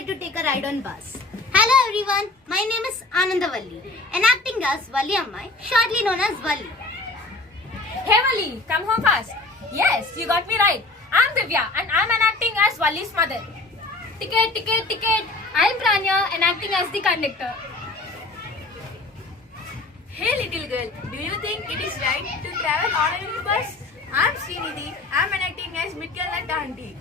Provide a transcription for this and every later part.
like to take a ride on bus. Hello everyone, my name is Anandavalli, enacting as Valli Ammai, shortly known as Valli. Hey Valli, come home fast. Yes, you got me right. I'm Divya and I'm enacting as Valli's mother. Ticket, ticket, ticket. I'm Pranya, enacting as the conductor. Hey little girl, do you think it is right to travel on a bus? I'm Srinidhi. I'm enacting as Mittal Auntie.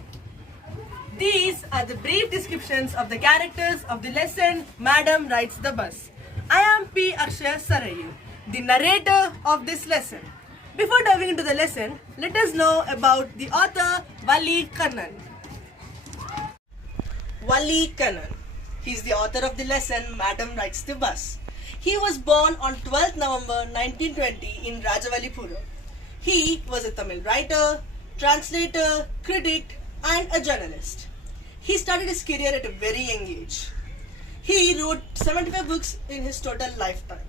These are the brief descriptions of the characters of the lesson Madam Rides the Bus. I am P. Akshaya Sarayu, the narrator of this lesson. Before diving into the lesson, let us know about the author Valli Kannan. Valli Kannan. He is the author of the lesson Madam Rides the Bus. He was born on 12th November 1920 in Rajavalipuram. He was a Tamil writer, translator, critic, and a journalist. He started his career at a very young age. He wrote 75 books in his total lifetime.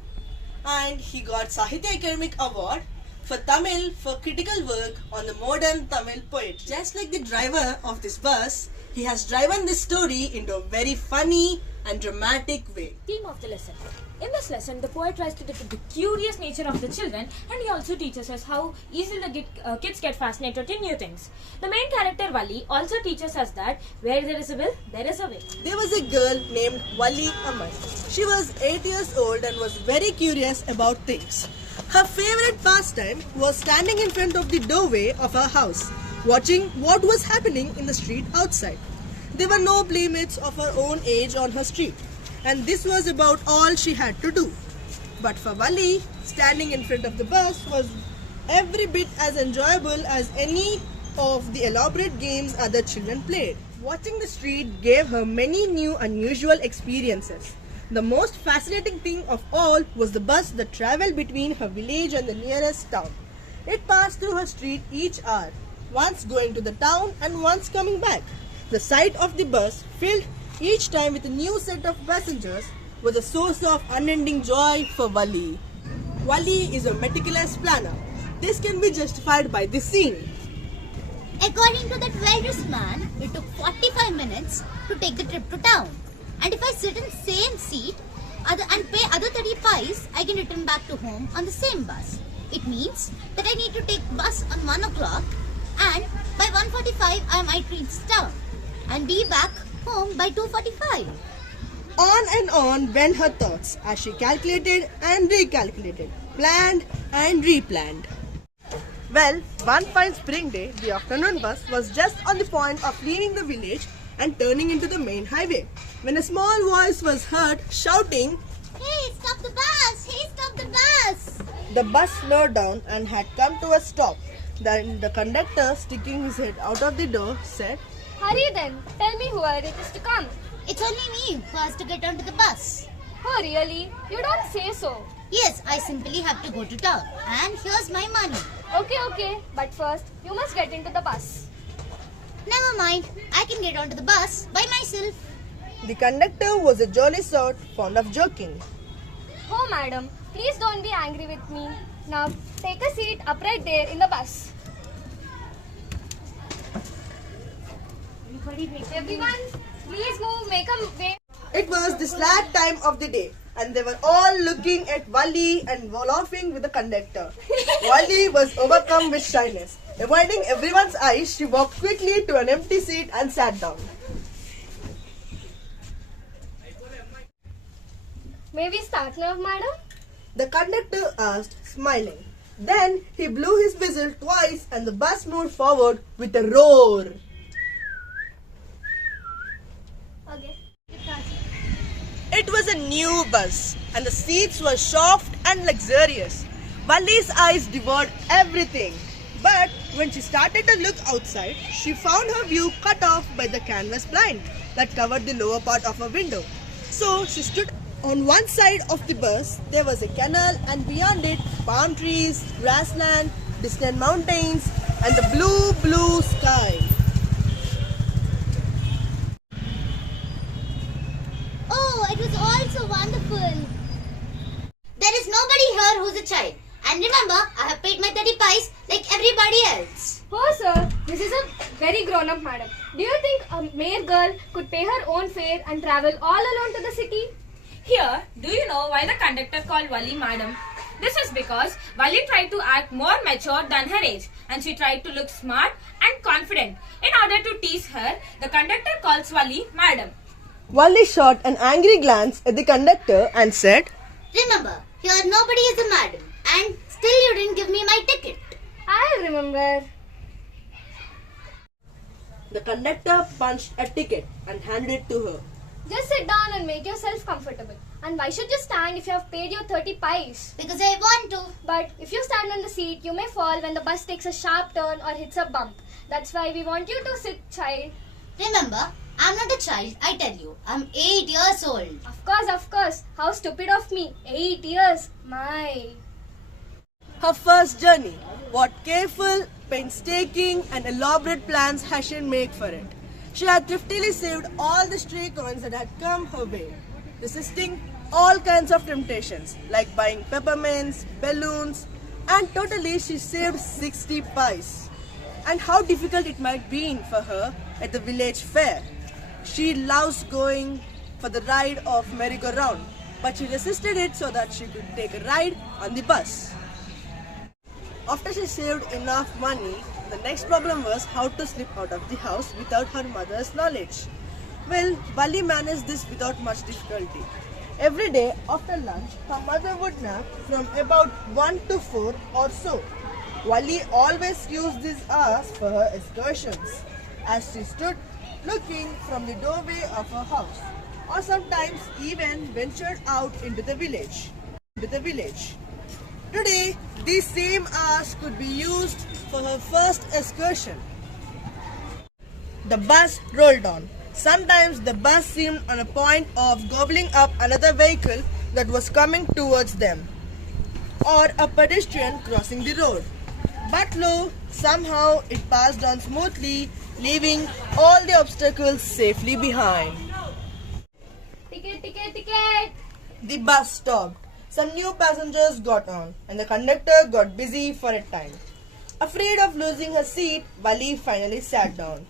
And he got Sahitya Academic Award for Tamil for critical work on the modern Tamil poetry. Just like the driver of this bus, he has driven this story into a very funny and dramatic way. Theme of the lesson. In this lesson, the poet tries to depict the curious nature of the children, and he also teaches us how easily the kids get fascinated in new things. The main character Valli also teaches us that where there is a will, there is a way. There was a girl named Valli Ammai. She was 8 years old and was very curious about things. Her favorite pastime was standing in front of the doorway of her house, watching what was happening in the street outside. There were no playmates of her own age on her street, and this was about all she had to do. But for Valli, standing in front of the bus was every bit as enjoyable as any of the elaborate games other children played. Watching the street gave her many new unusual experiences. The most fascinating thing of all was the bus that traveled between her village and the nearest town. It passed through her street each hour, once going to the town and once coming back. The sight of the bus, filled each time with a new set of passengers, was a source of unending joy for Valli. Valli is a meticulous planner. This can be justified by this scene. According to that well-dressed man, it took 45 minutes to take the trip to town. And if I sit in the same seat and pay other 30 pies, I can return back to home on the same bus. It means that I need to take bus on 1 o'clock, and by 1:45 I might reach town and be back home by 2:45. On went her thoughts as she calculated and recalculated, planned and replanned. Well, one fine spring day, the afternoon bus was just on the point of leaving the village and turning into the main highway, when a small voice was heard shouting, Hey, stop the bus! Hey, stop the bus! The bus slowed down and had come to a stop. Then the conductor, sticking his head out of the door, said, Hurry then, tell me who it is to come. It's only me who has to get onto the bus. Oh really? You don't say so. Yes, I simply have to go to town. And here's my money. Okay, but first you must get into the bus. Never mind, I can get onto the bus by myself. The conductor was a jolly sort, fond of joking. Oh madam, please don't be angry with me. Now take a seat up right there in the bus. Everyone, please move, make a way. It was the slack time of the day, and they were all looking at Valli and laughing with the conductor. Valli was overcome with shyness. Avoiding everyone's eyes, she walked quickly to an empty seat and sat down. May we start now, madam? The conductor asked, smiling. Then he blew his whistle twice and the bus moved forward with a roar. Okay. It was a new bus, and the seats were soft and luxurious. Valli's eyes devoured everything. But when she started to look outside, she found her view cut off by the canvas blind that covered the lower part of her window. So she stood. On one side of the bus, there was a canal, and beyond it, palm trees, grassland, distant mountains, and the blue sky. Oh, it was all so wonderful. There is nobody here who's a child. And remember, I have paid my 30 pies like everybody else. Oh, sir, this is a very grown-up madam. Do you think a mere girl could pay her own fare and travel all alone to the city? Here, do you know why the conductor called Wali madam? This is because Wali tried to act more mature than her age and she tried to look smart and confident. In order to tease her, the conductor calls Wali madam. Wali shot an angry glance at the conductor and said, Remember, here nobody is a madam, and still you didn't give me my ticket. I remember. The conductor punched a ticket and handed it to her. Just sit down and make yourself comfortable. And why should you stand if you have paid your 30 pies? Because I want to. But if you stand on the seat, you may fall when the bus takes a sharp turn or hits a bump. That's why we want you to sit, child. Remember, I'm not a child, I tell you. I'm 8 years old. Of course. How stupid of me. 8 years. My. Her first journey. What careful, painstaking and elaborate plans has she made for it. She had thriftily saved all the stray coins that had come her way, resisting all kinds of temptations like buying peppermints, balloons, and totally she saved 60 pies. And how difficult it might have been for her at the village fair. She loves going for the ride of merry-go-round, but she resisted it so that she could take a ride on the bus. After she saved enough money, the next problem was how to slip out of the house without her mother's knowledge. Well, Wali managed this without much difficulty. Every day after lunch, her mother would nap from about 1 to 4 or so. Wali always used these hours for her excursions, as she stood looking from the doorway of her house, or sometimes even ventured out into the village. Today, these same hours could be used for her first excursion. The bus rolled on. Sometimes the bus seemed on a point of gobbling up another vehicle that was coming towards them, or a pedestrian crossing the road. But lo, somehow it passed on smoothly, leaving all the obstacles safely behind. Ticket. The bus stopped. Some new passengers got on, and the conductor got busy for a time. Afraid of losing her seat, Wali finally sat down.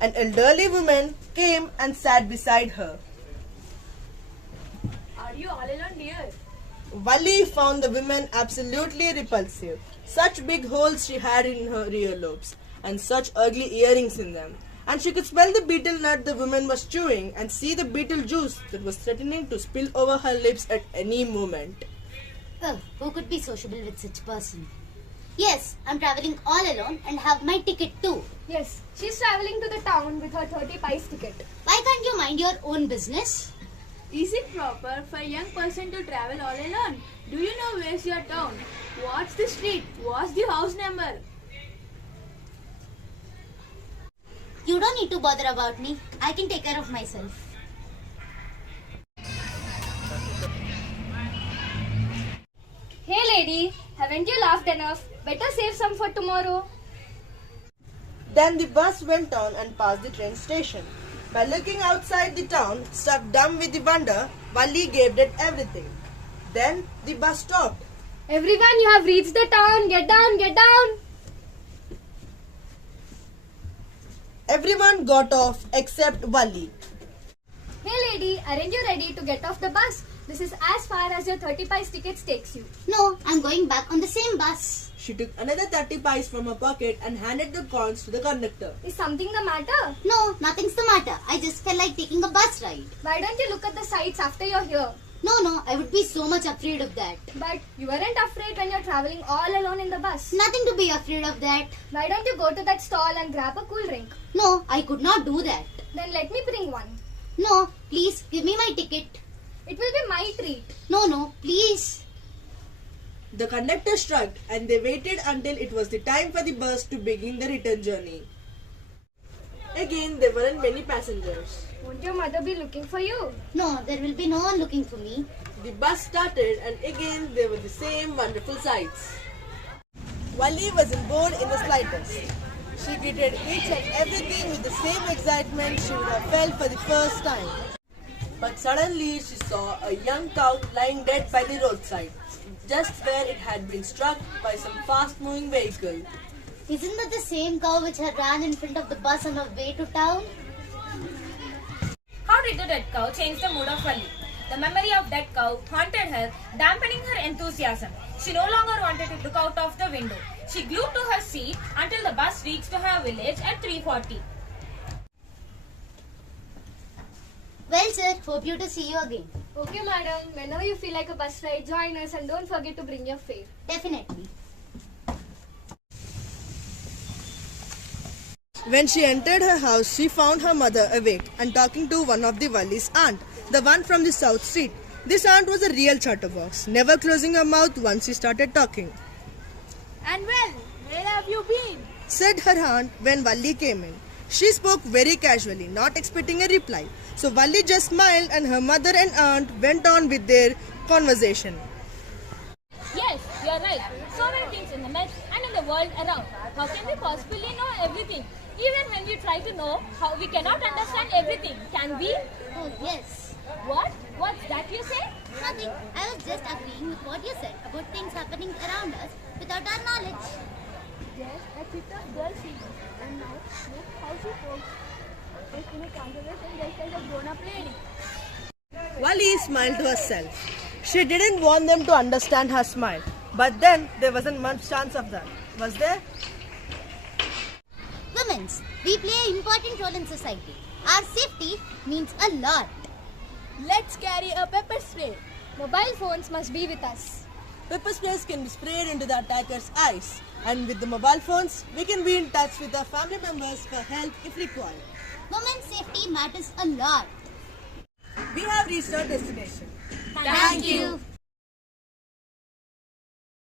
An elderly woman came and sat beside her. Are you all alone, dear? Wali found the woman absolutely repulsive. Such big holes she had in her earlobes, and such ugly earrings in them. And she could smell the betel nut the woman was chewing and see the betel juice that was threatening to spill over her lips at any moment. Oh, who could be sociable with such person? Yes, I'm traveling all alone and have my ticket too. Yes, she's traveling to the town with her 30 pies ticket. Why can't you mind your own business? Is it proper for a young person to travel all alone? Do you know where's your town? What's the street? What's the house number? You don't need to bother about me. I can take care of myself. Hey lady, haven't you laughed enough? Better save some for tomorrow. Then the bus went on and passed the train station. By looking outside the town, struck dumb with the wonder, Wali gave it everything. Then the bus stopped. Everyone, you have reached the town. Get down. Everyone got off except Wali. Hey lady, aren't you ready to get off the bus? This is as far as your 30 pies tickets takes you. No, I'm going back on the same bus. She took another 30 pies from her pocket and handed the coins to the conductor. Is something the matter? No, nothing's the matter. I just felt like taking a bus ride. Why don't you look at the sights after you're here? No, I would be so much afraid of that. But you weren't afraid when you're traveling all alone in the bus. Nothing to be afraid of that. Why don't you go to that stall and grab a cool drink? No, I could not do that. Then let me bring one. No, please give me my ticket. It will be my treat. No, please. The conductor shrugged and they waited until it was the time for the bus to begin the return journey. Again, there weren't many passengers. Won't your mother be looking for you? No, there will be no one looking for me. The bus started and again there were the same wonderful sights. Wali wasn't bored in the slightest. She greeted each and everything with the same excitement she would have felt for the first time. But suddenly she saw a young cow lying dead by the roadside, just where it had been struck by some fast-moving vehicle. Isn't that the same cow which had ran in front of the bus on her way to town? How did the dead cow change the mood of Valli? The memory of dead cow haunted her, dampening her enthusiasm. She no longer wanted to look out of the window. She glued to her seat until the bus reached her village at 3:40. Well, sir, hope you to see you again. Okay, madam. Whenever you feel like a bus ride, join us and don't forget to bring your fare. Definitely. When she entered her house, she found her mother awake and talking to one of the Walli's aunt, the one from the South Street. This aunt was a real chatterbox, never closing her mouth once she started talking. And well, where have you been? Said her aunt when Valli came in. She spoke very casually, not expecting a reply. So Valli just smiled and her mother and aunt went on with their conversation. Yes, you are right. So many things in the net and in the world around. How can we possibly know everything? Even when we try to know how we cannot understand everything, can we? Oh, yes. What? What's that you say? Nothing. I was just agreeing with what you said about things happening around us without our knowledge. Yes, a bit of girl feeling. And now, look how she talks. It's in a conversation just as a grown-up lady. Valli smiled to herself. She didn't want them to understand her smile. But then there wasn't much chance of that, was there? Women's, we play an important role in society. Our safety means a lot. Let's carry a pepper spray. Mobile phones must be with us. Pepper sprays can be sprayed into the attacker's eyes. And with the mobile phones, we can be in touch with our family members for help if required. Women's safety matters a lot. We have reached our destination. Thank you.